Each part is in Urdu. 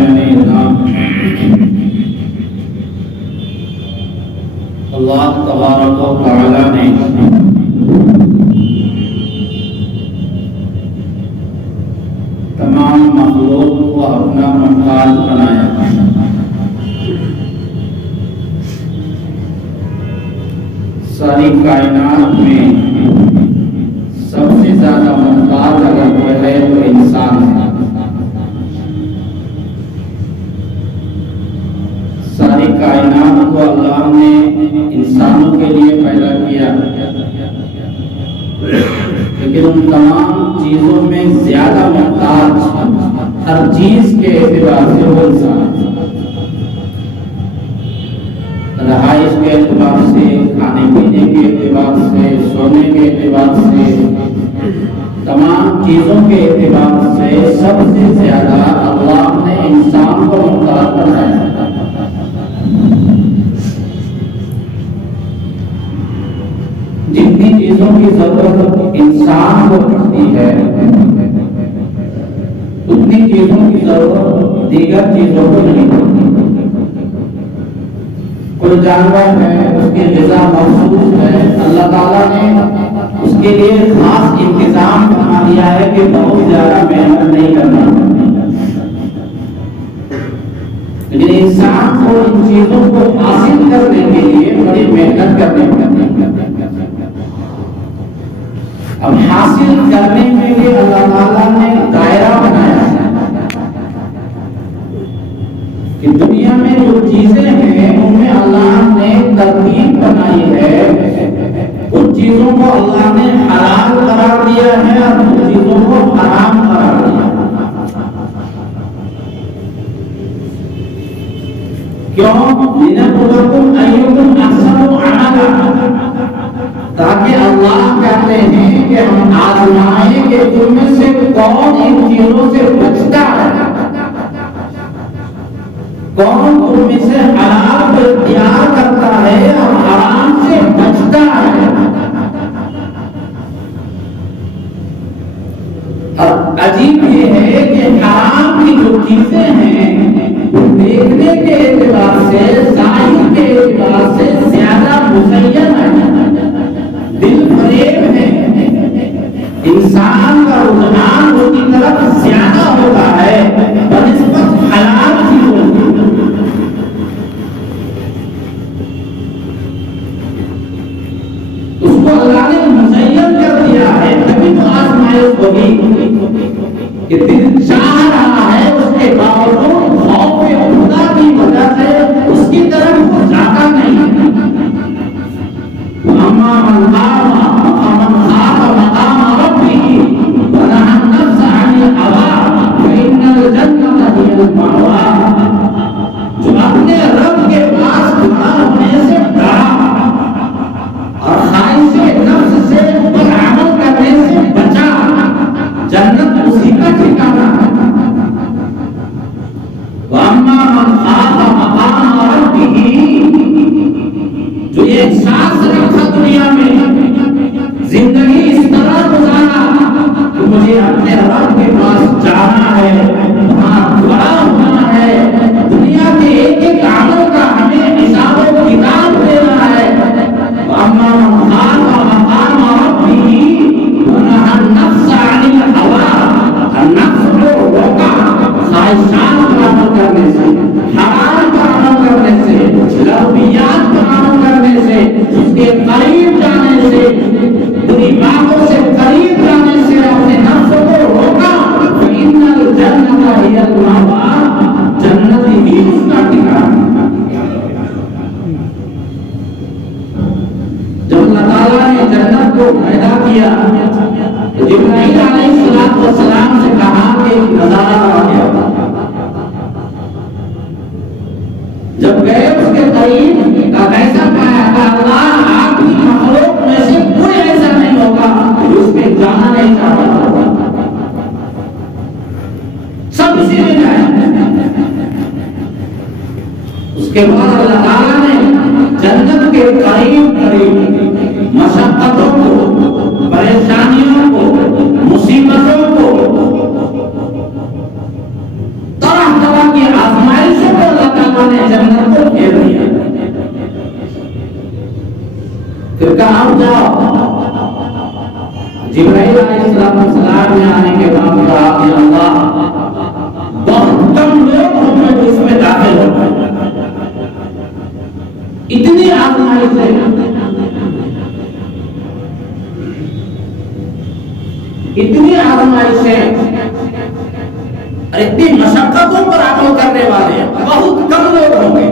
نام اللہ تبارک و تعالی نے تمام مخلوق کو اپنا محتاج بنایا. ساری کائنات میں سب سے زیادہ محتاج اگر کوئی ہے تو انسان ہے. ساری کائنات کو اللہ نے انسانوں کے لیے پیدا کیا، لیکن ان تمام چیزوں میں زیادہ محتاج ہر چیز کے اعتبار سے وہ انسان ہے. رہائش کے اعتبار سے، کھانے پینے کے اعتبار سے، سونے کے اعتبار سے، تمام چیزوں کے اعتبار سے سب سے زیادہ اللہ نے انسان کو محتاج بنایا. جتنی چیزوں کی ضرورت انسان کو پڑتی ہے اتنی چیزوں کی ضرورت دیگر چیزوں کو نہیں پڑتی. کوئی جانور ہے، اس کی غذا مخصوص ہے، اللہ تعالیٰ نے اس کے لیے خاص انتظام بنا دیا ہے کہ بہت زیادہ محنت نہیں کرنا. لیکن انسان کو ان چیزوں کو حاصل کرنے کے لیے بڑی محنت کرنی پڑتی ہے. اب حاصل کرنے کے لیے اللہ تعالیٰ نے دائرہ بنایا کہ دنیا میں جو چیزیں ہیں ان میں اللہ نے ترتیب بنائی ہے. ان چیزوں کو اللہ نے حلال قرار دیا ہے اور ان چیزوں کو حرام قرار دیا. کیوں؟ لِنَبْلُوَكُمْ أَيُّكُمْ أَحْسَنُ عَمَلًا، تاکہ اللہ کہتے ہیں کہ ہم آزمائیں کہ تم میں سے کون ان چیزوں سے بچتا ہے، کون تم میں سے حلال کو اختیار کرتا ہے اور حرام سے بچتا ہے. اور عجیب یہ ہے کہ حرام کی جو چیزیں ہیں دیکھنے کے اعتبار سے، ظاہر کے اعتبار سے زیادہ مزین ہے، دل فریب ہے. انسان کا رجحان اس کی طرف زیادہ ہوتا ہے بنسبت حلال چیزوں کی. اس کو اللہ نے مزین کر دیا ہے. تبھی تو آزمائش ہوگی کہ دل چاہ رہا ہے، اس کے باوجود خوف خدا کی وجہ سے اس کی طرف وہ جاتا نہیں. اما من خاف مقام ربه ونهى النفس عن الهوى فإن الجنة هي المأوى. جو اپنے رب کے پاس کھڑا ہونے سے ڈرا اور خواہش نفس سے عمل کرنے سے بچا، جنت اسی کا ٹھکانہ ہے. واما من خاف مقام ربه، جو یہ احساس رکھا دنیا میں زندگی اس طرح گزارا کہ مجھے اپنے رب کے پاس جانا ہے، وہاں کھڑا ہونا ہے، دنیا کے ایک ایک عمل کا ہمیں حساب و کتاب دینا ہے. واما من خاف مقام ربه ونهى النفس عن الهوى، نفس کو روکا خواہشات پر عمل کرنے سے، حرام پر عمل کرنے سے، لغویات پر عمل کرنے سے، اس کے قریب جانے سے، بری باتوں سے قریب جانے سے اپنے نفس کو روکا. فإن الجنة هي المأوى، جنت ہی اس کا ٹھکانہ. جب اللہ تعالیٰ نے جنت کو پیدا کیا تو جبرائیل علیہ السلام سے کہا کہ ایک نظارہ آ گیا. جب گئے اس کے قریب ایسا پایا کہ اللہ آپ کی مخلوق میں سے کوئی ایسا نہیں ہوگا اس پہ جانا نہیں چاہتا، سب اسی میں جائے. اس کے بعد اللہ تعالیٰ نے جنت کے قریب قریب مشقتوں کو، پریشانیوں کو، مصیبتوں کو، طرح طرح کی جاؤ۔ جبرائیل علیہ السلام نے آنے کے بعد کہا کہ اللہ بہت کم لوگ ہوں گے جو اس میں داخل ہو گئے، اتنی آزمائشیں، اتنی آزمائشیں اور اتنی مشقتوں پر عمل کرنے والے بہت کم لوگ ہوں گے۔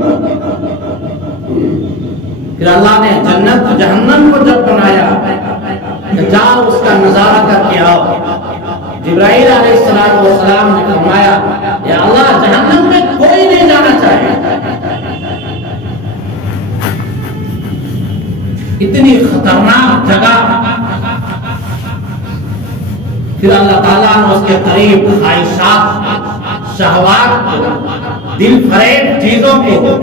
پھر اللہ نے جنت و جہنم کو جب بنایا کہ جاؤ اس کا نظارہ کر کے آؤ، جبرائیل علیہ السلام نے فرمایا یا اللہ جہنم میں کوئی نہیں جانا چاہے، اتنی خطرناک جگہ۔ پھر اللہ تعالیٰ نے اس کے قریب خواہشات، شہوات کو، دل فریب چیزوں کو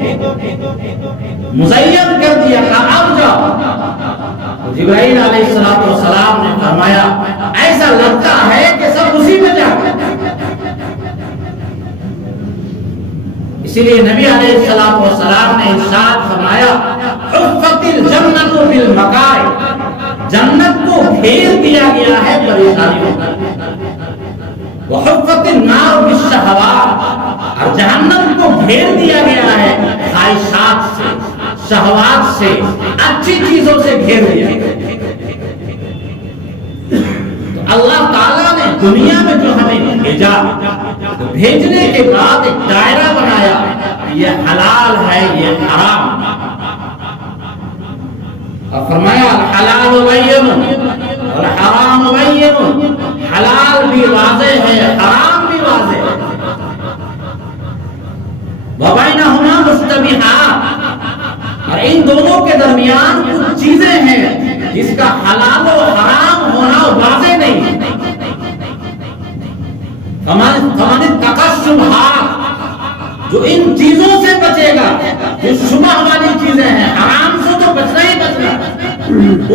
مزین کر دیا، کہا اب جاؤ۔ جبرائیل علیہ السلام نے فرمایا ایسا لگتا ہے کہ سب اسی میں جا گئے۔ اسی لیے نبی علیہ السلام نے ارشاد فرمایا حفت الجنت بالمکارہ، جنت کو گھیر دیا گیا ہے پریشانیوں سے، وحفت النار بالشہوات، اور جہنم کو گھیر دیا گیا ہے خواہشات سے، شہوات سے، اچھی چیزوں سے گھیر دیا گیا۔ تو اللہ تعالیٰ نے دنیا میں جو ہمیں بھیجا، تو بھیجنے کے بعد ایک دائرہ بنایا، یہ حلال ہے یہ حرام، اور فرمایا الحلال بین والحرام بین، حلال بھی واضح ہے حرام بھی واضح ہے، وبینہما مشتبہات، اور ان دونوں کے درمیان کچھ چیزیں ہیں جس کا حلال و حرام ہونا واضح نہیں ہے۔ فمن اتقی الشبہات، جو ان چیزوں سے بچے گا، جو شبہ والی چیزیں ہیں، حرام سے تو بچنا ہی بچنا،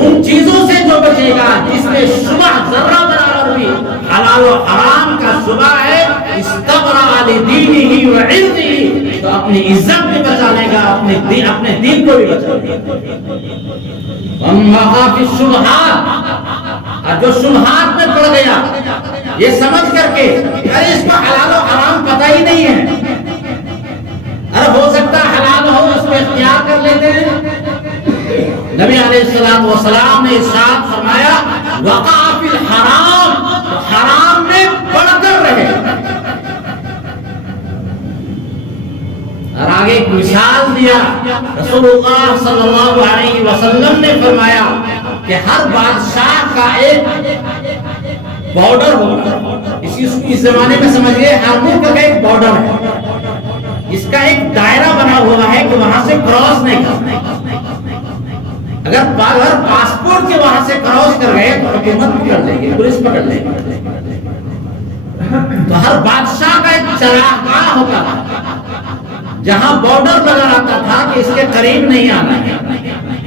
ان چیزوں سے جو بچے گا جس میں شبہ ذرہ برابر بھی حلال و حرام کا شبہ ہے، استبرأ لدینہ وعرضہ، تو اپنی عزت بھی بچا لے گا، اپنے دین کو بھی بچا لے گا۔ وَمَنْ وَقَعَ فِي الشُّبْهَاتِ، اور جو شبہات میں پڑ گیا یہ سمجھ کر کے ارے اس کو حلال و حرام پتہ ہی نہیں ہے، ارے ہو سکتا حلال ہو اس کو اختیار کر لیتے ہیں۔ نبی علیہ السلام نے ارشاد فرمایا وقع فی الحرام، حرام میں پڑ کر رہے۔ اور آگے ایک مثال دیا، رسول اللہ صلی اللہ علیہ وسلم نے فرمایا کہ ہر بادشاہ کا ایک بارڈر ہوگا، اس زمانے میں سمجھئے ہر ملک کا ایک بارڈر ہے، اس کا ایک دائرہ بنا ہوا ہے کہ وہاں سے کراس نہیں کرنا، اگر پاسپورٹ کے وہاں سے کراس کر گئے تو حکومت پکڑ لے گی، پولیس پکڑ لے گی۔ تو ہر بادشاہ کا ایک چراگاہ ہوتا تھا جہاں بارڈر لگا رہتا تھا کہ اس کے قریب نہیں آنا ہے۔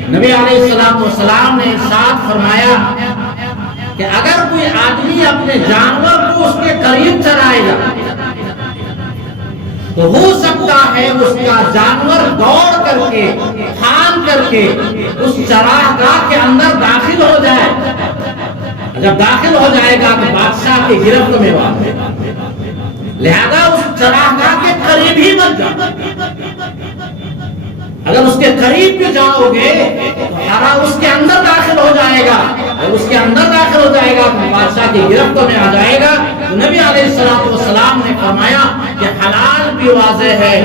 نبی علیہ السلام نے ارشاد فرمایا کہ اگر کوئی آدمی اپنے جانور کو اس کے قریب چرائے گا تو ہو سکتا ہے اس کا جانور دوڑ کر کے، پھان کر کے اس چراگاہ کے اندر داخل ہو جائے، جب داخل ہو جائے گا تو بادشاہ کی گرفت میں واقع، لہذا اس چراگاہ کے قریب ہی مت جاؤ، اگر اس کے قریب بھی جاؤ گے تو اس کے اندر داخل ہو جائے گا، اور اس کے اندر داخل ہو جائے گا تو بادشاہ کی گرفت میں آ جائے گا۔ تو نبی علیہ السلام نے فرمایا کہ حلال بھی واضح ہے،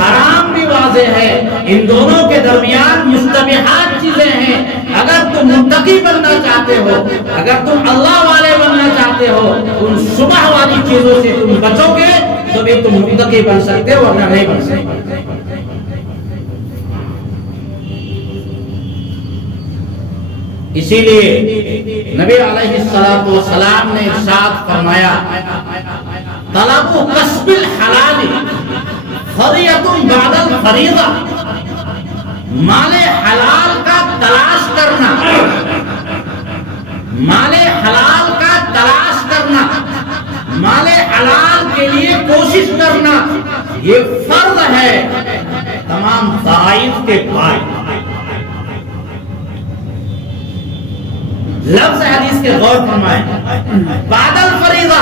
حرام بھی واضح ہے، ان دونوں کے درمیان مشتبہات چیزیں ہیں۔ اگر تم متقی بننا چاہتے ہو، اگر تم اللہ والے بننا چاہتے ہو، ان شبہ والی چیزوں سے تم بچو گے تو بھی تم متقی بن سکتے ہو، ورنہ نہیں بن سکتے۔ اسی لیے نبی علیہ السلام نے ارشاد فرمایا طلب کسب الحلال فریضۃ بعد الفریضہ، مال حلال کا تلاش کرنا، مال حلال کا تلاش کرنا، مال حلال کے لیے کوشش کرنا، یہ فرض ہے تمام فرائض کے بعد۔ لفظ حدیث کے غور فرمائیں. بعد الفریضہ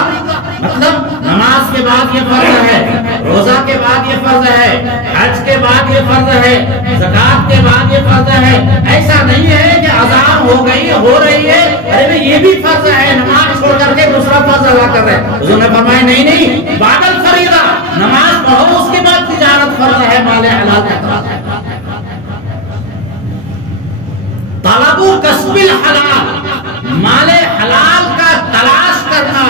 مطلب نماز کے بعد یہ فرض ہے، روزہ کے بعد یہ فرض ہے، حج کے بعد یہ فرض ہے، زکات کے بعد یہ فرض ہے. ایسا نہیں ہے کہ اذان ہو گئی ہو رہی ہے ارے یہ بھی فرض ہے، نماز چھوڑ کر کے دوسرا فرض ادا کر رہے ہیں. حضور نے فرمایا نہیں، بعد الفریضہ نماز پڑھو اس کے بعد تجارت فرض ہے، مال حلال کا طلب. طلب کسب الحلال، مال حلال کا تلاش کرنا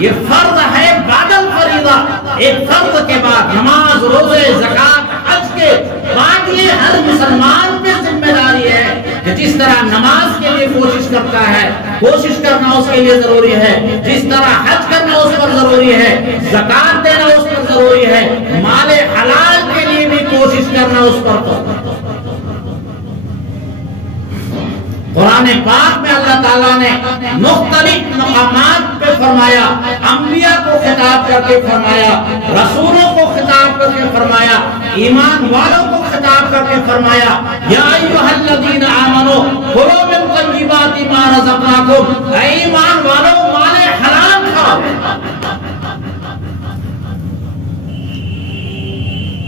یہ فرض ہے بعد الفریضہ. ایک فرض کے بعد نماز، روزے، زکات، حج کے بعد یہ ہر مسلمان پہ ذمہ داری ہے کہ جس طرح نماز کے لیے کوشش کرتا ہے، کوشش کرنا اس کے لیے ضروری ہے، جس طرح حج کرنا اس پر ضروری ہے، زکات دینا اس پر ضروری ہے، مال حلال کے لیے بھی کوشش کرنا اس پر. قرآن پاک میں اللہ تعالیٰ نے مختلف مقامات پہ فرمایا، انبیاء کو خطاب کر کے فرمایا، رسولوں کو خطاب کر کے فرمایا، ایمان والوں کو خطاب کر کے فرمایا یا ایھا الذین آمنوا کلوا من طیبات ما رزقناکم، اے ایمان والوں مال حلال کھاؤ.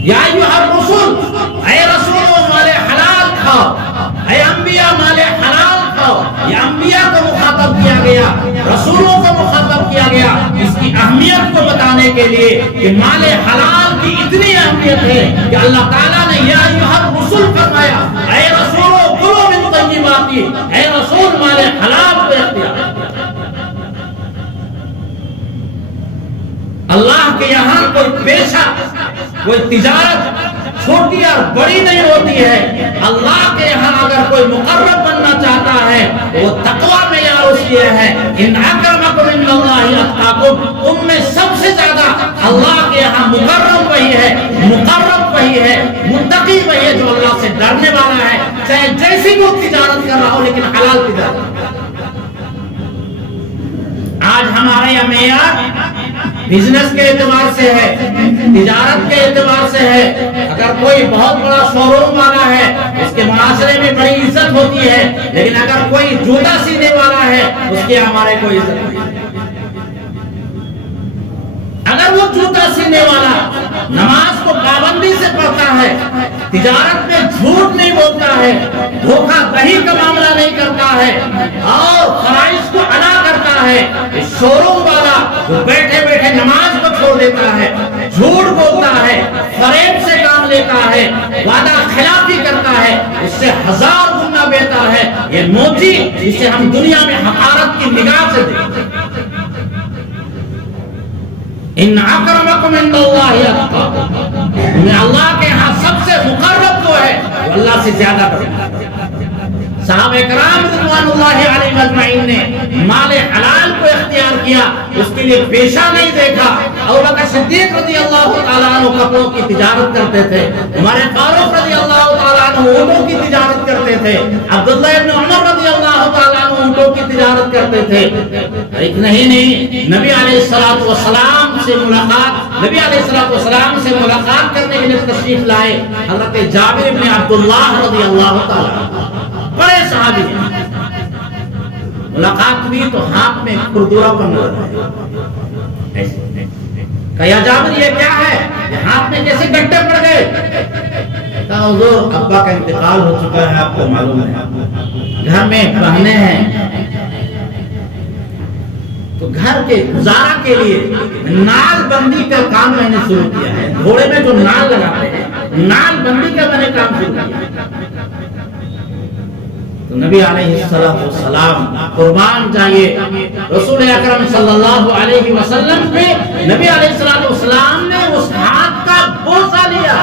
یا ایھا الرسل، اے رسولوں مال حلال کھاؤ، اے انبیاء مال حلال کھاؤ. یہ انبیاء کو مخاطب کیا گیا، رسولوں کو مخاطب کیا گیا اس کی اہمیت کو بتانے کے لیے کہ مال حلال کی اتنی اہمیت ہے کہ اللہ تعالیٰ نے یا ایھا الرسل فرمایا، اے رسولوں کلوا من طیبات، اے رسول مال حلال کو اختیار. اللہ کے یہاں کوئی پیشہ، کوئی تجارت چھوٹی اور بڑی نہیں ہوتی ہے. اللہ کے یہاں اگر کوئی مقرب بننا چاہتا ہے وہ تقوی معیار اس لیے ہے. ان اکرمکم عند اللہ اتقاکم، تم میں سب سے زیادہ اللہ کے یہاں مکرم وہی ہے، مقرب وہی ہے، متقی وہی ہے جو اللہ سے ڈرنے والا ہے، چاہے جیسی وہ تجارت کر رہا ہو لیکن حلال تجارت. آج ہمارا یہ معیار بزنس کے اعتبار سے ہے، تجارت کے اعتبار سے ہے. اگر کوئی بہت بڑا شو روم والا ہے اس کے معاشرے میں بڑی عزت ہوتی ہے، لیکن اگر کوئی جوتا سینے والا ہے اس کی ہمارے کوئی عزت نہیں. اگر وہ جوتا سینے والا نماز کو پابندی سے پڑھتا ہے، تجارت میں جھوٹ نہیں بولتا ہے، دھوکہ دہی کا معاملہ نہیں کرتا ہے اور فرائض کو ادا کرتا ہے، شو روم والا جو بیٹھے بیٹھے نماز کو چھوڑ دیتا ہے، جھوٹ بولتا ہے، فریب سے کام لیتا ہے، وعدہ خلافی کرتا ہے، اس سے 1000 گنا بہتر ہے یہ موچی جسے ہم دنیا میں حقارت کی نگاہ سے دیکھتے ہیں. ان اکرمکم عند اللہ اتقاکم، اللہ کے ہاں سب سے مقرب جو ہے وہ اللہ سے زیادہ کرتا ہے. صحابہ کرام رضوان اللہ علیہم اجمعین نے مال حلال کو اختیار کیا، اس کے لیے پیشہ نہیں دیکھا. ابوبکر صدیق رضی اللہ تعالیٰ عنہ کپڑوں کی تجارت کرتے تھے، عمر فاروق رضی اللہ تعالیٰ عنہ اونٹوں کی تجارت کرتے تھے، عبداللہ ابن عمر رضی اللہ تعالیٰ عنہ اونٹوں کی تجارت کرتے تھے. اتنا ہی نہیں، نبی علیہ السلام سے ملاقات، نبی علیہ السلام سے ملاقات کرنے کے لیے تشریف لائے حضرت جابر بن عبداللہ رضی اللہ تعالیٰ، بڑے صحابی ہیں. ملاقات ہوئی تو ہاتھ میں کھردورا بن رہا ہے. کہا یا جابر یہ کیا ہے؟ یہ ہاتھ میں کیسے گھٹے پڑ گئے؟ کہا حضور ابا کا انتقال ہو چکا ہے، آپ کو معلوم ہے، گھر میں بہنیں ہیں، تو گھر کے گزارا کے لیے نال بندی کا کام میں نے شروع کیا ہے. گھوڑے میں جو نال لگاتے ہیں، نال بندی کا میں نے کام شروع کیا. تو نبی علیہ السلام قربان جائیے، رسول اکرم صلی اللہ علیہ وسلم پہ نبی علیہ السلام نے اس ہاتھ کا بوسہ لیا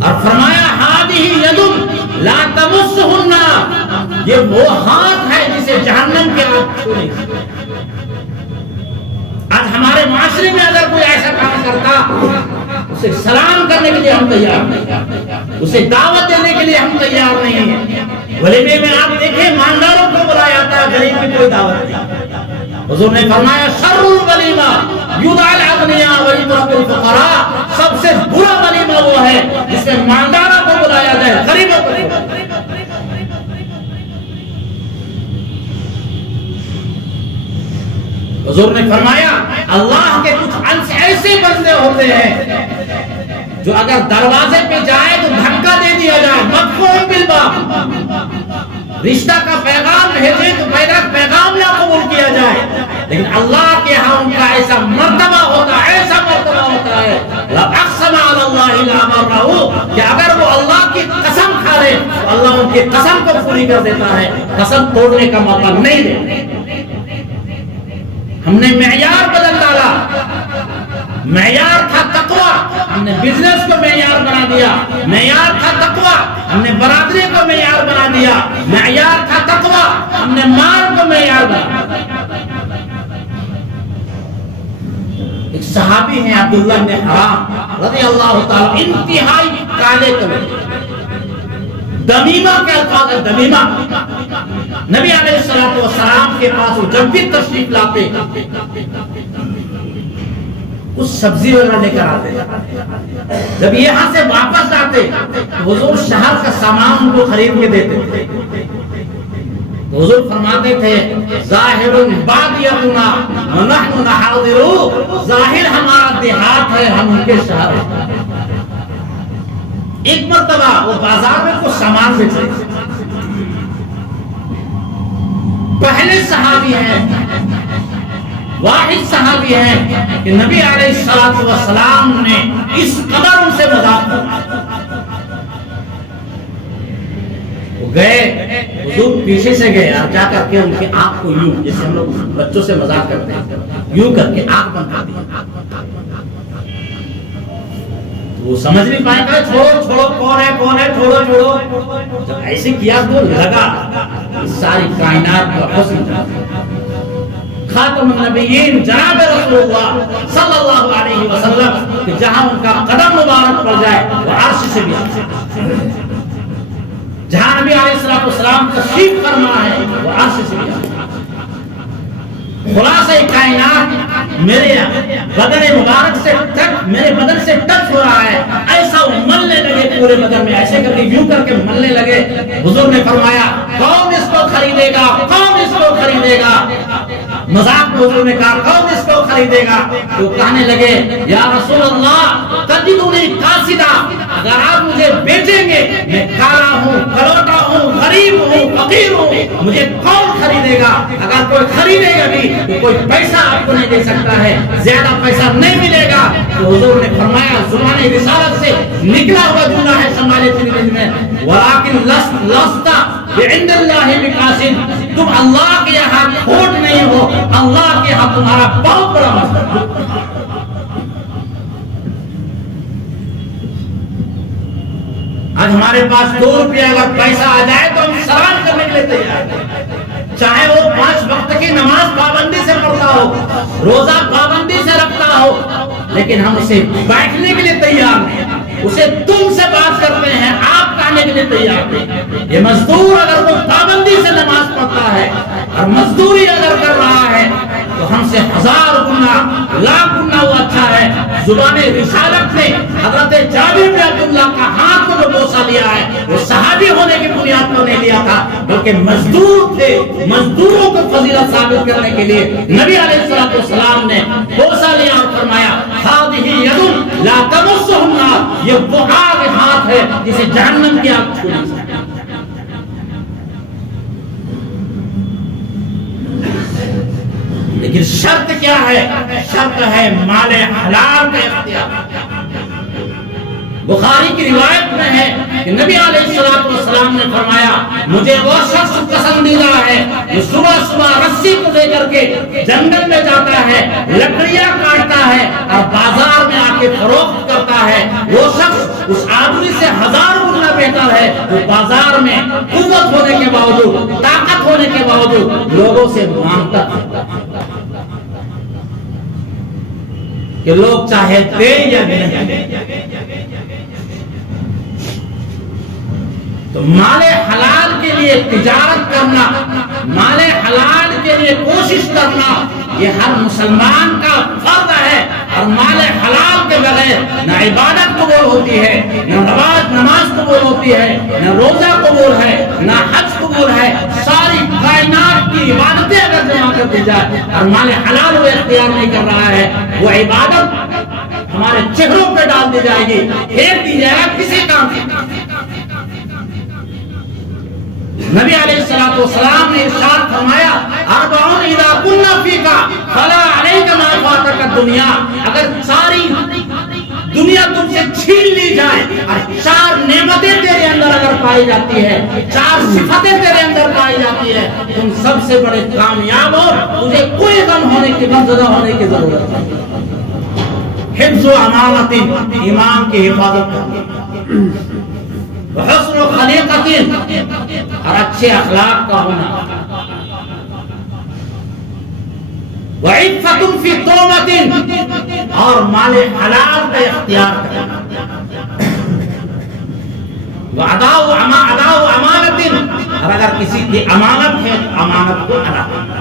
اور فرمایا ہادہ ید لا تمسہ النار، یہ وہ ہاتھ ہے جسے جہنم کی آگ چھو نہیں سکتی. آج ہمارے معاشرے میں اگر کوئی ایسا کام کرتا اسے سلام کرنے کے لیے ہم تیار نہیں، اسے دعوت دینے کے لیے ہم تیار نہیں ہیں. ولیمے میں آپ دیکھیں مالداروں کو بلایا جاتا ہے، غریب کی کوئی دعوت نہیں. حضور نے فرمایا شر الولیمہ یدعى الاغنیاء ویترک الفقراء، سب سے برا ولیمہ وہ ہے جس میں مالداروں کو بلایا جائے، غریبوں کو. حضور نے فرمایا اللہ کے کچھ انس ایسے بندے ہوتے ہیں جو اگر دروازے پہ جائے تو دھکا دے دیا جائے، مدفوع بالباب، رشتہ کا پیغام بھیجے تو پیغام نہ قبول کیا جائے، لیکن اللہ کے ہاں ان کا ایسا مرتبہ ہوتا ہے، ایسا مرتبہ ہوتا ہے اقسم علی اللہ لأبرہ، کہ اگر وہ اللہ کی قسم کھا لے تو اللہ ان کی قسم کو پوری کر دیتا ہے، قسم توڑنے کا موقع نہیں دے۔ ہم نے معیار بدل ڈالا، معیار تھا تقوی، ہم نے بزنس کو معیار بنا دیا، معیار تھا تقوی، ہم نے برادری کو معیار بنا دیا، معیار تھا تقوی، ہم نے مال کو معیار بنا دیا۔ ایک صحابی ہیں عبداللہ بن حرام رضی اللہ تعالی، انتہائی کالے کلے، دمیمہ کے الفاظ ہے، دمیمہ۔ نبی علیہ السلام کے پاس وہ جب بھی تشریف لاتے کچھ سبزی وغیرہ لے کر آتے، جب یہاں سے واپس آتے تو حضور شہر کا سامان ان کو خرید کے دیتے تھے۔ تو حضور فرماتے تھے ظاہر بادیتنا ونحن نحاضر، ظاہر ہمارا دیہات ہے، ہم ان کے شہر ہیں۔ ایک مرتبہ وہ بازار میں کچھ سامان بیچ رہے تھے، پہلے صحابی ہیں، واحد صحابی ہیں کہ نبی علیہ السلام نے اس قدر ان سے مذاق کیا۔ وہ گئے، حضور پیچھے سے گئے اور جا کر کے ان کی آنکھ کو یوں، جیسے ہم لوگ بچوں سے مذاق کرتے ہیں، یوں کر کے آنکھ بند کر دی۔ وہ سمجھ نہیں پائے، کہا چھوڑو چھوڑو، کون ہے چھوڑو چھوڑو۔ جب ایسے کیا تو لگا ساری کائنات کا حسن، خاتم النبیین جناب رسول اللہ صلی اللہ علیہ وسلم، کہ جہاں ان کا قدم مبارک پڑ جائے وہ عرش سے بھی آسان، جہاں نبی علیہ السلام تشریف فرما ہے وہ عرش سے بھی آسان۔ خلاصہ کائنات میرے بدن مبارک سے ٹچ، میرے بدن سے ٹچ ہو رہا ہے، ایسا وہ ملنے لگے پورے بدن میں، ایسے کر کے یوں کر کے ملنے لگے۔ حضور نے فرمایا کون اس کو خریدے گا، کون اس کو خریدے گا؟ مذاق میں حضور نے کہا کون اس کو خریدے گا؟ تو کہنے لگے یا رسول اللہ تجدونی قاصدہ، اگر آپ مجھے بیچیں گے، میں کالا ہوں، کلوٹا ہوں، غریب ہوں، فقیر ہوں، مجھے کون خریدے گا؟ اگر کوئی خریدے گا بھی تو کوئی پیسہ آپ کو نہیں دے سکتا ہے، زیادہ پیسہ نہیں ملے گا۔ تو حضور نے فرمایا زبان رسالت سے نکلا ہوا جملہ ہے سماجی ترمذی میں، وَلَكِنْ لَسْتَ بِعِنْدِ اللَّهِ بِقَاسٍ، تم اللہ کے یہاں کھوٹ نہیں ہو، اللہ کے ہاں تمہارا بہت بڑا مقصد۔ آج ہمارے پاس 2 روپیہ اگر پیسہ آ جائے تو ہم سلام کرنے کے لیے تیار ہیں، چاہے وہ 5 وقت کی نماز پابندی سے پڑھتا ہو، روزہ پابندی سے رکھتا ہو، لیکن ہم اسے بیٹھنے کے لیے تیار نہیں، اسے تم سے بات کرتے ہیں، آپ کہنے کے لیے تیار نہیں۔ یہ مزدور اگر وہ پابندی سے نماز پڑھتا ہے اور مزدوری اگر کر رہا ہے تو ہم سے 1000 گنا لاکھ گنا وہ اچھا ہے۔ زبان رسالت نے حضرت جابر بن عبداللہ کا ہاتھ کو جو بوسہ لیا ہے وہ صحابی ہونے کی بنیاد پر نہیں لیا تھا، بلکہ مزدور تھے، مزدوروں کو فضیلت ثابت کرنے کے لیے نبی علیہ السلام نے بوسہ لیا اور فرمایا هذه يد لا تمسه النار، یہ وہ آگ ہاتھ ہے جسے جہنم کی آگ چھو نہیں سکتی۔ لیکن شرط کیا ہے؟ شرط ہے مال حلال کا اختیار۔ بخاری کی روایت میں ہے کہ نبی علیہ السلام نے فرمایا مجھے وہ شخص پسندیدہ ہے جو صبح صبح رسی کو لے کر کے جنگل میں جاتا ہے، لکڑیاں کاٹتا ہے اور بازار میں آ کے فروخت کرتا ہے۔ وہ شخص اس آدمی سے 1000 گنا بہتر ہے جو بازار میں قوت ہونے کے باوجود، طاقت ہونے کے باوجود لوگوں سے مانگتا ہے کہ لوگ چاہے دیں یا نہیں۔ تو مال حلال کے لیے تجارت کرنا، مال حلال کے لیے کوشش کرنا، یہ ہر مسلمان کا فرض ہے۔ اور مال حلال کے بغیر نہ عبادت قبول ہوتی ہے، نہ نماز قبول ہوتی ہے، نہ روزہ قبول ہے، نہ حج قبول ہے۔ ساری کائنات کی عبادتیں اگر جمع کر دی جائے اور مال حلال وہ اختیار نہیں کر رہا ہے، وہ عبادت ہمارے چہروں پہ ڈال دی جائے گی، پھینک دی جائے گا کسی کام سے۔ نبی علیہ الصلوۃ والسلام نے ارشاد فرمایا اربعون اذا كنا فيك فلا عليك ما فاتك الدنيا، اگر ساری دنیا تم سے چھین لی جائے اور 4 نعمتیں تیرے اندر اگر پائی جاتی ہے، 4 صفتیں تیرے اندر پائی جاتی ہے، تم سب سے بڑے کامیاب ہو، تجھے کوئی غم ہونے کی، غم زدہ ہونے کی ضرورت نہیں۔ حفظ و امانت، ایمان کی حفاظت کرنا، حسن و خلیقت، اور اچھے اخلاق کا ہونا، وعفت فی تومت، اور مال حلال کا اختیار کرنا، واداء امانت، اور اگر کسی کی امانت ہے تو امانت کو ادا کرنا۔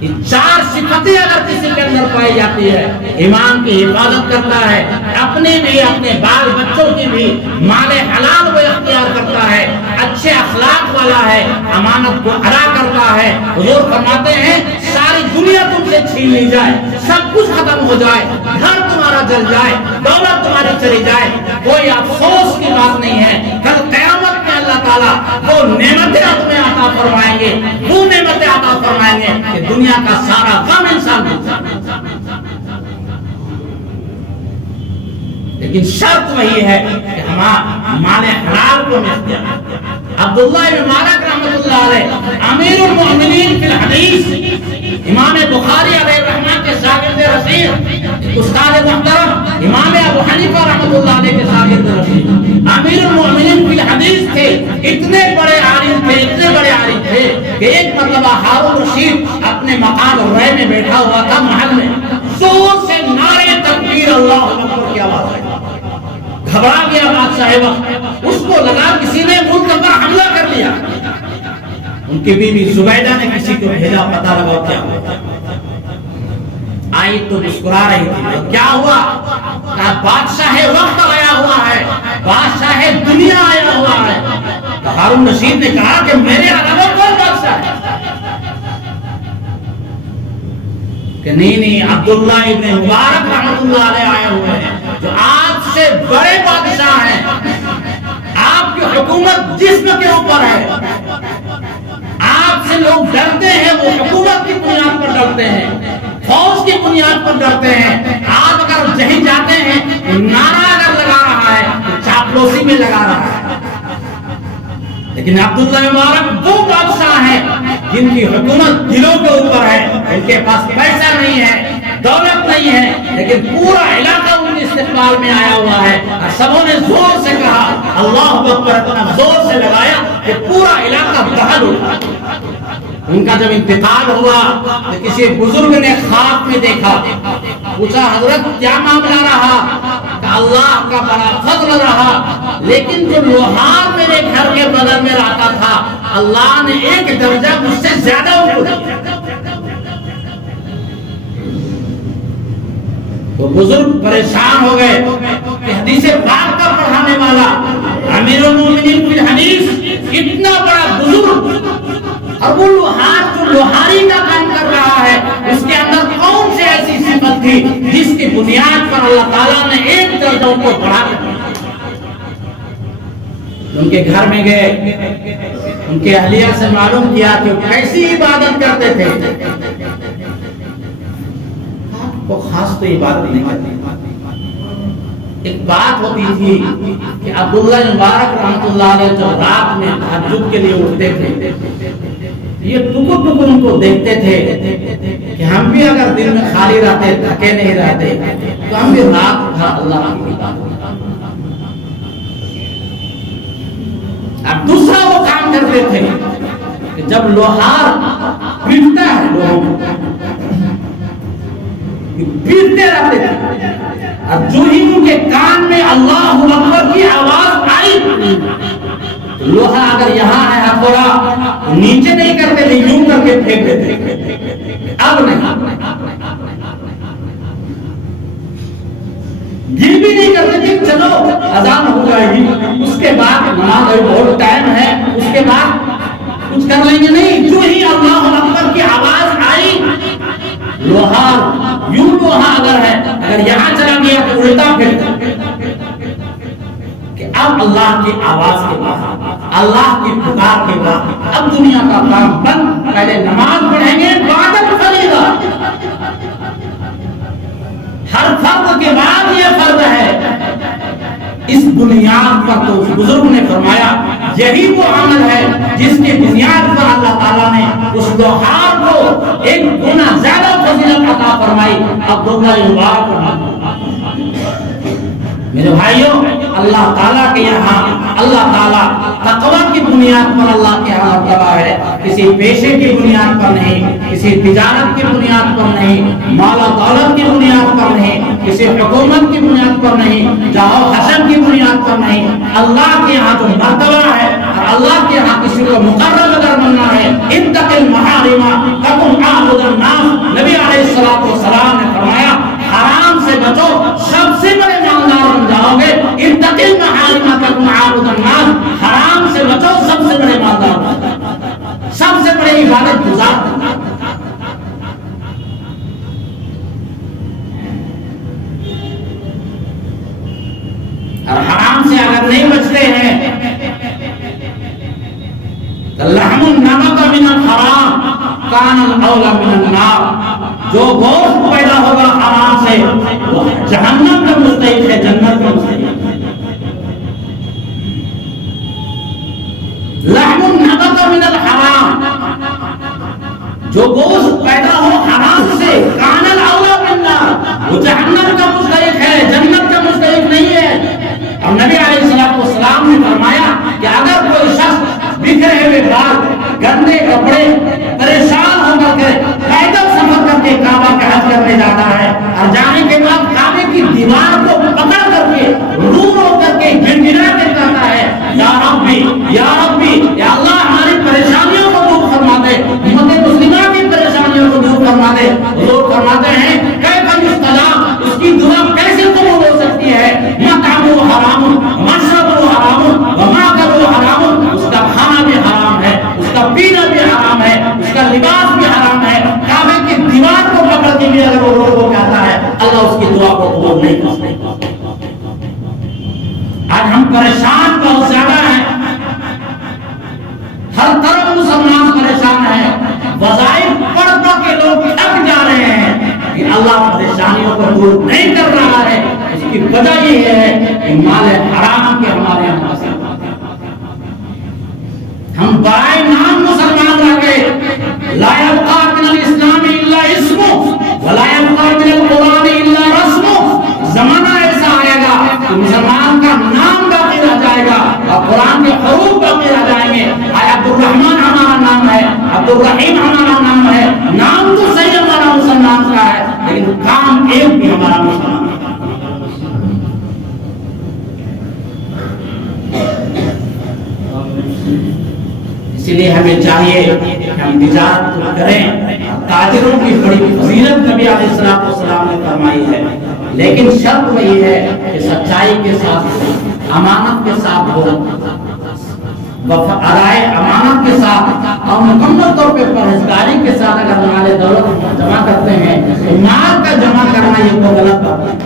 یہ 4 صفتیں اگر کسی کے اندر پائی جاتی ہے، ایمان کی حفاظت کرتا ہے، اپنے بھی اپنے بال بچوں کی بھی مال حلال وہ اختیار کرتا ہے، اچھے اخلاق والا ہے، امانت کو ادا کرتا ہے۔ حضور فرماتے ہیں ساری دنیا تم سے چھین لی جائے، سب کچھ ختم ہو جائے، گھر تمہارا جل جائے، دولت تمہاری چلی جائے، کوئی افسوس کی بات نہیں ہے۔ کل قیامت میں اللہ تعالیٰ وہ نعمتیں تمہیں عطا فرمائیں گے، وہ نعمتیں عطا فرمائیں گے کہ دنیا کا سارا غم انسان کو، لیکن شرط وہی ہے کہ ہمارا مال حلال کو اختیار۔ عبداللہ بن مبارک رحمۃ اللہ علیہ امیر المؤمنین فی الحدیث، امام بخاری علیہ الرحمہ کے شاگرد رشید، استاد محترم امام ابو حنیفہ رحمۃ اللہ علیہ کے شاگرد رشید، امیر المؤمنین فی الحدیث تھے، اتنے بڑے عالم تھے، اتنے بڑے عالم تھے کہ ایک مرتبہ ہارون رشید اپنے مقام رائے میں بیٹھا ہوا تھا محل میں، زور سے نعرے تکبیر اللہ اکبر کی آواز آئی، گھبرا گیا بادشاہ وقت، اس کو لگا کسی نے ملک پر حملہ کر لیا۔ ان کی بیوی زبیدہ نے کسی کو بھیجا پتہ لگاؤ کیا ہوا، آئی تو مسکرا رہی تھی، کیا ہوا؟ کہا بادشاہ وقت آیا ہوا ہے، بادشاہ دنیا آیا ہوا ہے۔ تو ہارون رشید نے کہا کہ میرے علاوہ کون بادشاہ ہے؟ کہ نہیں، عبداللہ ابن مبارک رحمۃ اللہ علیہ آئے ہوئے ہیں جو آپ سے بڑے بادشاہ ہیں، آپ کی حکومت جسم کے اوپر ہے، آپ سے لوگ ڈرتے ہیں، وہ حکومت کی بنیاد پر ڈرتے ہیں، فوج کی بنیاد پر ڈرتے ہیں۔ آپ اگر کہیں جاتے ہیں نعرہ اگر لگا رہا ہے تو چاپلوسی میں لگا رہا ہے، لیکن عبداللہ مبارک وہ بادشاہ ہیں جن کی حکومت دلوں کے اوپر ہے، ان کے پاس پیسہ نہیں ہے، دولت نہیں ہے، لیکن پورا علاقہ ان کے استقبال میں آیا ہوا ہے، اور سبوں نے زور سے کہا اللہ اکبر، اتنا زور سے لگایا کہ پورا علاقہ دہل اٹھا۔ ان کا جب انتقال ہوا تو کسی بزرگ نے خواب میں دیکھا، پوچھا حضرت کیا معاملہ رہا؟ کہ اللہ کا بڑا فضل رہا، لیکن جو لوہار میرے گھر کے بغل میں رہتا تھا اللہ نے ایک درجہ مجھ سے زیادہ اوپر دیا۔ تو بزرگ پریشان ہو گئے کہ حدیث پاک کا پڑھانے والا امیر المومنین فی الحدیث اتنا بڑا بزرگ، اور وہ لوہار جو لوہاری کا کام کر رہا ہے اس کے اندر کون سی ایسی صفت تھی جس کی بنیاد پر اللہ تعالیٰ نے ایک درجہ کو بڑھا دیا۔ ان کے گھر میں گئے، ان کے اہلیہ سے معلوم کیا کہ وہ کیسی عبادت کرتے تھے۔ وہ خاص تو عبادت نہیں کرتے، ایک بات ہوتی تھی کہ عبداللہ مبارک رحمۃ اللہ علیہ جب رات میں تہجد کے لیے اٹھتے تھے، یہ ٹکر ٹکر ان کو دیکھتے تھے کہ ہم بھی اگر دن میں خالی رہتے، تھکے نہیں رہتے، تو ہم بھی رات بھر اللہ کی عبادت۔ اب دوسرا وہ کام کرتے تھے کہ جب لوہار پیٹتا ہے لوگوں کو، پیٹتے رہتے تھے، اور جو ہی ان کے کان میں اللہ اکبر کی آواز آئی، لوہا اگر یہاں ہے ہتھوڑا نیچے نہیں کرتے تھے، یوں کر کے پھینک دیتے، اب نہیں، یہ بھی نہیں کرتے تھے چلو اذان ہو جائے گی، اس کے بعد نماز ابھی بہت ٹائم ہے، اس کے بعد کچھ کر لیں گے نہیں. جو ہی اللہ اکبر کی آواز آئی لوہا یوں لوہا اگر یہاں چلا گیا تو الٹا پھر کہ اب اللہ کی آواز کے بعد اللہ کی پکار کے بعد اب دنیا کا کام بند. پہلے نماز پڑھیں گے عبادت فریضہ. ہر فرض کے بعد یہ فرض ہے. اس بنیاد پر تو بزرگ نے فرمایا یہی وہ عمل ہے جس کی بنیاد پر اللہ تعالیٰ نے اس لوہار کو ایک گنا زیادہ فضیلت عطا فرمائی. عبداللہ مبارک میرے بھائیوں اللہ تعالیٰ کے یہاں اللہ تعالیٰ تقوی کی بنیاد پر اللہ کے یہاں مرتبہ ہے. کسی پیشے کی بنیاد پر نہیں, کسی تجارت کی بنیاد پر نہیں, مال و دولت کی بنیاد پر نہیں, کسی حکومت کی بنیاد پر نہیں, جاؤ حسب کی بنیاد پر نہیں. اللہ کے یہاں جو مرتبہ ہے اور اللہ کے یہاں کسی کو مقرب اگر بننا ہے اتق المحارم تکن اعبد الناس. نبی علیہ الصلوۃ والسلام نے فرمایا حرام سے بچو سب سے بڑے مالدار بن جاؤ گے. اتق المحارم تکن اعبد الناس. حرام سے بچو سب سے بڑے مالدار بن جاؤ, سب سے بڑے عبادت گزار. اور حرام سے اگر نہیں بچتے ہیں لحم النمط من الحرام کان الاولی من النار. جو گوشت پیدا ہوگا حرام سے وہ جہنم کا مستحق ہے, جنت کا مستحق ہے. لحم النمط من الحرام, جو گوشت پیدا ہو حرام سے کان الاولی من النار, وہ جہنم کا مستحق ہے, جنت کا مستحق نہیں ہے. اور نبی علیہ الصلوۃ والسلام نے فرمایا کہ اگر کوئی شخص بکھرے ہوئے بال, گندے کپڑے, پریشان ہو کر کے پیدل سفر کر کے کعبہ کا حج کرنے جاتا ہے اور جانے کے بعد کعبے کی دیوار کو پکڑ کر کے رو رو کر کے گنگنا کے کہتا ہے یا ربی یا ربی, یا اللہ ہماری پریشانیوں کو دور فرما دے, امت مسلمہ کی پریشانیوں کو دور فرما دے. حضور فرماتے ہیں کیف یستجاب, اس کی دعا کیسے قبول ہو سکتی ہے. مطعمہ حرام مشربہ حرام ومأکلہ حرام, اس کا کھانا بھی حرام ہے, اس کا پینا بھی حرام ہے, اس کا لباس بھی حرام ہے. کعبے کی دیوار کو پکڑ کے بھی اگر وہ رو رو کہتا ہے اللہ اس کی دعا کو قبول نہیں کر سکتا. آج ہم پریشان بہت زیادہ ہیں, ہر طرف مسلمان پریشان ہیں, وظائف پڑھ پڑھ کے لوگ تھک جا رہے ہیں, لیکن اللہ پریشانیوں کو دور نہیں کر رہا ہے. اس کی وجہ یہ ہے کہ مال حرام کے ہمارے یہاں ہم برائے نام مسلمان رہ گئے. لا يبقى من الاسلام الا اسمه ولا يبقى من القران الا رسمه. زمانہ ایسا آئے گا کہ مسلمان کا نام باقی رہ جائے گا اور قرآن کے حروف باقی رہ جائیں گے. عبد الرحمن ہمارا نام ہے, عبد الرحیم ہمارا نام ہے, نام تو صحیح ہمارا مسلمان کا ہے لیکن کام ایک بھی ہمارا مسلمان. اس لیے ہمیں چاہیے کہ ہم تجارت کریں. تاجروں کی بڑی فضیلت نبی علیہ الصلوۃ والسلام نے فرمائی ہے, لیکن شرط وہی ہے کہ سچائی کے ساتھ, امانت کے ساتھ ہو, ادائے امانت کے ساتھ اور مکمل طور پہ پرہیزگاری کے ساتھ. اگر مال دولت جمع کرتے ہیں تو مال کا جمع کرنا یہ کوئی غلط بات نہیں.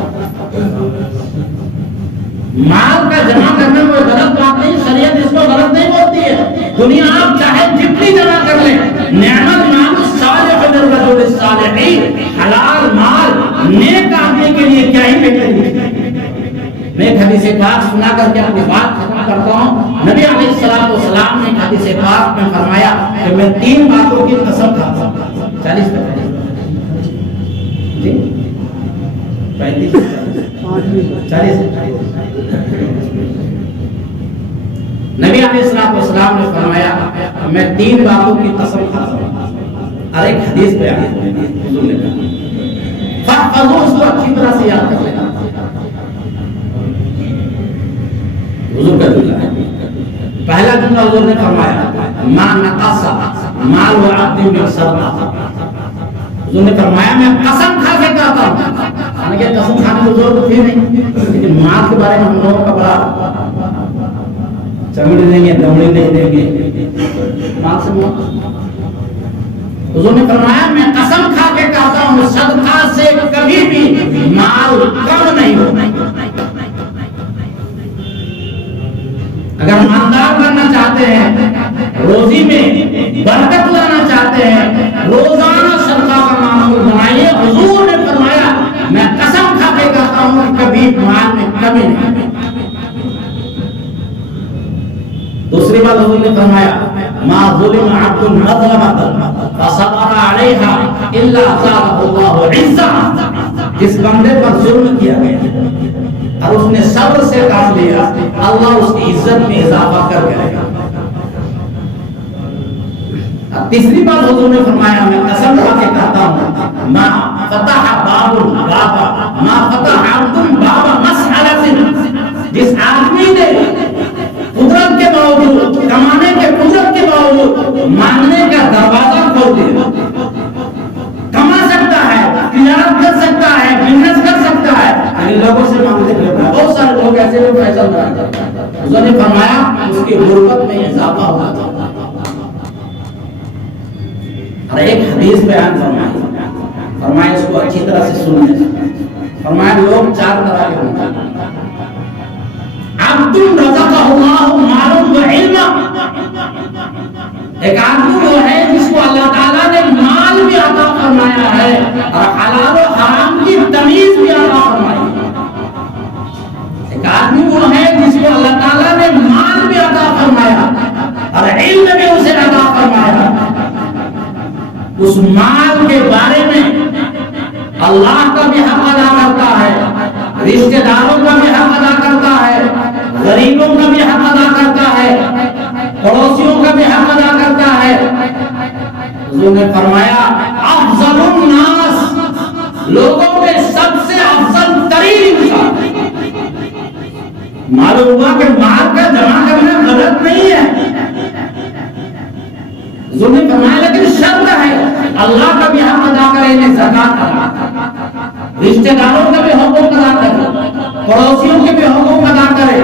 مال کا جمع کرنا کوئی غلط بات نہیں, شریعت اس کو غلط نہیں بولتی ہے. دنیا آپ چاہے جتنی جمع کر لیں, نعمت مال الصالح للرجل الصالح, حلال مال نیک آدمی کے لیے کیا ہی بہتر. میں ایک حدیث پاک سنا کر کے اپنی بات ختم کرتا ہوں. نبی علیہ الصلوۃ والسلام نے حدیث پاک میں فرمایا کہ میں 3 باتوں کی قسم کھاتا ہوں. 40 پہ 40 نبی علیہ الصلوۃ والسلام نے فرمایا میں 3 باتوں کی قسم کھاتا ہوں. اور ایک حدیث بیان حضور نے کہا فحفظوا, اس کو اچھی طرح سے یاد کر لینا. حضور کا جملہ ہے, پہلا جملہ حضور نے فرمایا ما نقص مال وعبد من صدقہ. حضور نے فرمایا میں قسم کھا کے کہتا ہوں, حالانکہ قسم کھانے کی ضرورت تھی نہیں, لیکن مال کے بارے میں ہم لوگوں کا بڑا چمڑی دیں گے, دمڑی نہیں دیں گے, مال سے محبت. حضور نے فرمایا میں قسم کھا کے کہتا ہوں صدقہ سے کبھی بھی مال کم نہیں ہوتا. اگر مالدار بننا چاہتے ہیں، روزی میں برکت لانا چاہتے ہیں، روزانہ صدقہ کا معمول بنائیے. حضور نے فرمایا میں قسم کھا کے کہتا ہوں کبھی مال میں کمی نہیں. دوسری بات حضور نے فرمایا ما ظلم عبد مظلمۃ فصبر علیہا الا زادہ اللہ عزا. جس بندے پر ظلم کیا گیا اور اس نے صبر سے کام لیا، اللہ اس کی عزت میں اضافہ کر کرے گا. تیسری بات حضور نے فرمایا میں قسم کھا کے کہتا ہوں ما فتح باب بابا ما فتح عبد بابا مسئلہ. جس آدمی نے قدرت کے باوجود، کمانے کے قدرت کے باوجود مانگنے کا دروازہ کھول دیا، کما سکتا ہے، تجارت کر سکتا ہے، بزنس کر سکتا ہے، لیکن لوگوں سے مانگتے ہیں. بہت سارے لوگ ایسے لوگ پیسہ بناتے ہیں. حضور نے فرمایا اس کی غربت میں اضافہ ہونا چاہتا. اور ایک حدیث بیان فرمایا اس کو اچھی طرح سے سنیں. فرمایا لوگ چار طرح کے ہوتے ہیں. عبد رزقہ اللہ مال و علم. ایک آدمی وہ ہے جس کو اللہ تعالیٰ نے مال بھی عطا فرمایا ہے اور حلال و حرام کی تمیز بھی عطا فرمائی. ایک آدمی وہ ہے جس کو اللہ تعالیٰ نے مال بھی عطا فرمایا اور علم بھی اسے عطا فرمایا. اس مال کے بارے میں اللہ کا بھی حق ادا کرتا ہے، رشتہ داروں کا بھی حق ادا کرتا ہے، غریبوں کا بھی حق ادا کرتا ہے، پڑوسیوں کا بھی حق ادا کرتا ہے. حضور نے فرمایا افضل الناس، لوگوں میں سب سے افضل ترین انسان. معلوم ہوا کہ مال کا جمع کرنا غلط نہیں ہے. حضور نے فرمایا لیکن شرط ہے اللہ کا بھی حق ادا کرے، زکات ادا کرے، رشتہ داروں کا بھی حقوق ادا کرے، پڑوسیوں کے بھی حقوق ادا کرے،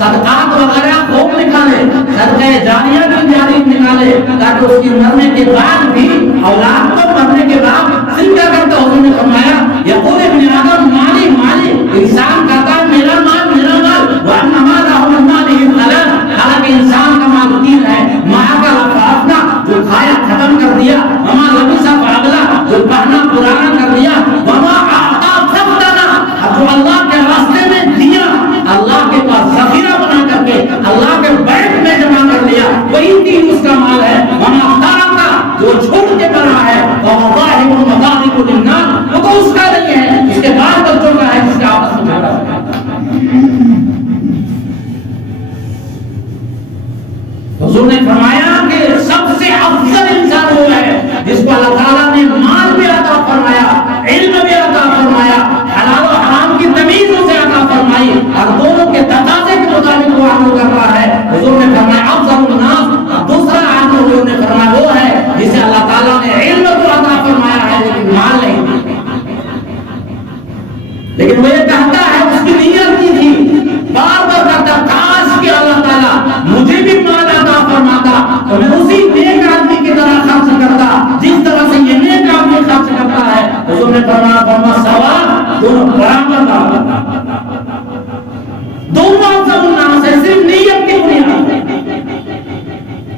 صدقات وغیرہ خوب نکالے، صدقہ جاریہ بھی جاری نکالے تاکہ اس کی مرنے کے بعد بھی اولاد کو مرنے کے بعد زندہ کرتا. حضور نے فرمایا یقول ابن آدم مالی مالی، انسان کہتا ہے میرا مال میرا مال، وَأَنَّ مَالَهُ مِنْ مَالِهِ الْحَلَالُ. حالانکہ انسان کا مال تین ہے، ماں کا اپنا جو کھایا ختم کر دیا، وما لبسا فاغلا جو پہنا پرانا کر دیا، وما اعطا فقدنا جو اللہ کے راستے میں دیا، اللہ کے پاس ذخیرہ بنا کر کے اللہ کے بیت میں جمع کر لیا، وہی تین اس کا مال ہے. وما ترکا جو چھوڑ کے بنا ہے، وَوَضَاحِبُ مَضَارِبُ لِلنَّاسِ وہ تو اس کا نہیں ہے، اس کے بعد بچوں کا ہے جس کا آپس میں جھگڑا ہے. حضور نے فرمایا کہ سب سے افضل انسان وہ ہے جس کو اللہ تعالیٰ نے مال بھی عطا فرمایا، علم بھی عطا فرمایا، حلال و حرام کی تمیز اسے عطا فرمائی اور دونوں کے تقاضے کے مطابق وہ عمل کر رہا ہے. حضور نے فرمایا افضل الناس. دوسرا آدمی حضور نے فرمایا وہ ہے جسے اللہ تعالیٰ نے علم کو عطا فرمایا ہے لیکن مال نہیں دیا. لیکن وہ یہ کہتا ہے اس کی نیت کی تھی، بار بار کہتا کاش کہ اللہ تعالیٰ مجھے بھی مال عطا فرماتا تو میں اسی نیک آدمی کی طرح خرچ کرتا جس طرح سے یہ نیک آدمی خرچ کرتا ہے. حضور نے فرمایا فرما سوا دونوں برابر برابر، دونوں افضل الناس ہے صرف نیت کی بنیاد پر.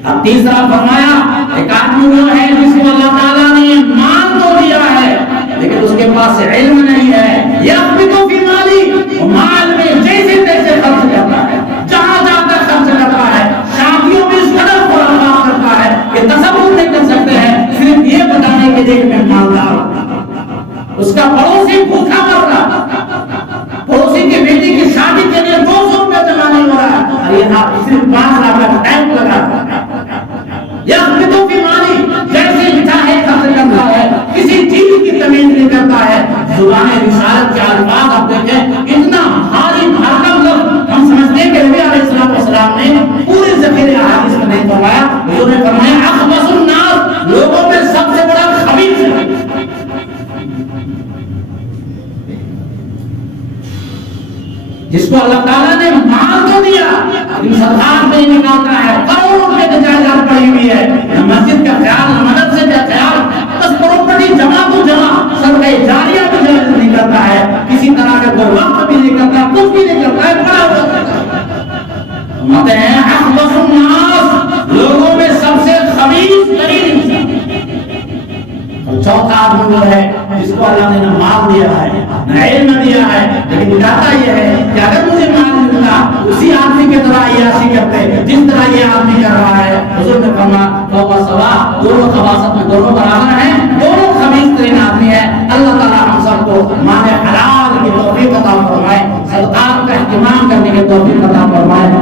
اب تیسرا فرمایا ایک آدمی وہ ہے جس کو اللہ تعالیٰ نے مال تو دیا ہے لیکن اس کے پاس علم نہیں ہے. یقبض فی مالی، مال میں جیسے تیسے خرچ کرتا ہے، جہاں جاتا خرچ کرتا ہے، شادیوں میں اس قدر خراب کرتا ہے کہ تصور نہیں کر سکتے ہیں صرف یہ بتانے کے لیے کہ میں مالدار ہوں. اس کا پڑوسی بھوکا مر رہا، پڑوسی کی بیٹی کی شادی کے لیے 200 روپے جمع نہیں ہو رہا ہے اور یہ صرف 5 لاکھ کا ٹائم لگا رہا ہے. یقبض فی مالی، جیسے چاہے خرچ کرتا ہے، کسی چیز کی تمیز نہیں کرتا ہے. زبان رسالت کے الفاظ آپ دیکھیں اتنا بھاری بھرکم لفظ ہم سمجھتے ہیں کہ نبی علیہ السلام نے پورے ذخیرے احادیث میں نہیں فرمایا. حضور نے فرمایا اخبث الناس، لوگوں میں سب سے بڑا خبیث ہے جس کو اللہ تعالیٰ نے مال تو دیا لیکن صدقات نہیں نکالتا ہے، کروڑوں روپے کے جائیداد صدقہ جاریہ بھی نہیں کرتا ہے، کسی طرح کا کوئی وقت بھی نہیں کرتا، کچھ بھی نہیں کرتا ہے، بڑا ہوتا ہے۔ فرماتے ہیں اخبث الناس، لوگوں میں سب سے خبیث ترین انسان۔ اور چوتھا آدمی وہ ہے جس کو اللہ نے نہ مال دیا ہے نہ علم دیا ہے، لیکن ارادہ یہ ہے کہ اگر مجھے مال ملتا اسی آدمی کی طرح عیاشی کرتے جس طرح یہ آدمی کر رہا ہے۔ حضور نے فرمایا فوق سوا، دونوں خباثت میں دونوں برابر ہیں، دونوں خبیث ترین آدمی ہیں۔ اللہ تعالیٰ ہم سب کو مال حلال کی توفیق عطا فرمائے، صدقات کا اہتمام کرنے کی توفیق عطا فرمائے۔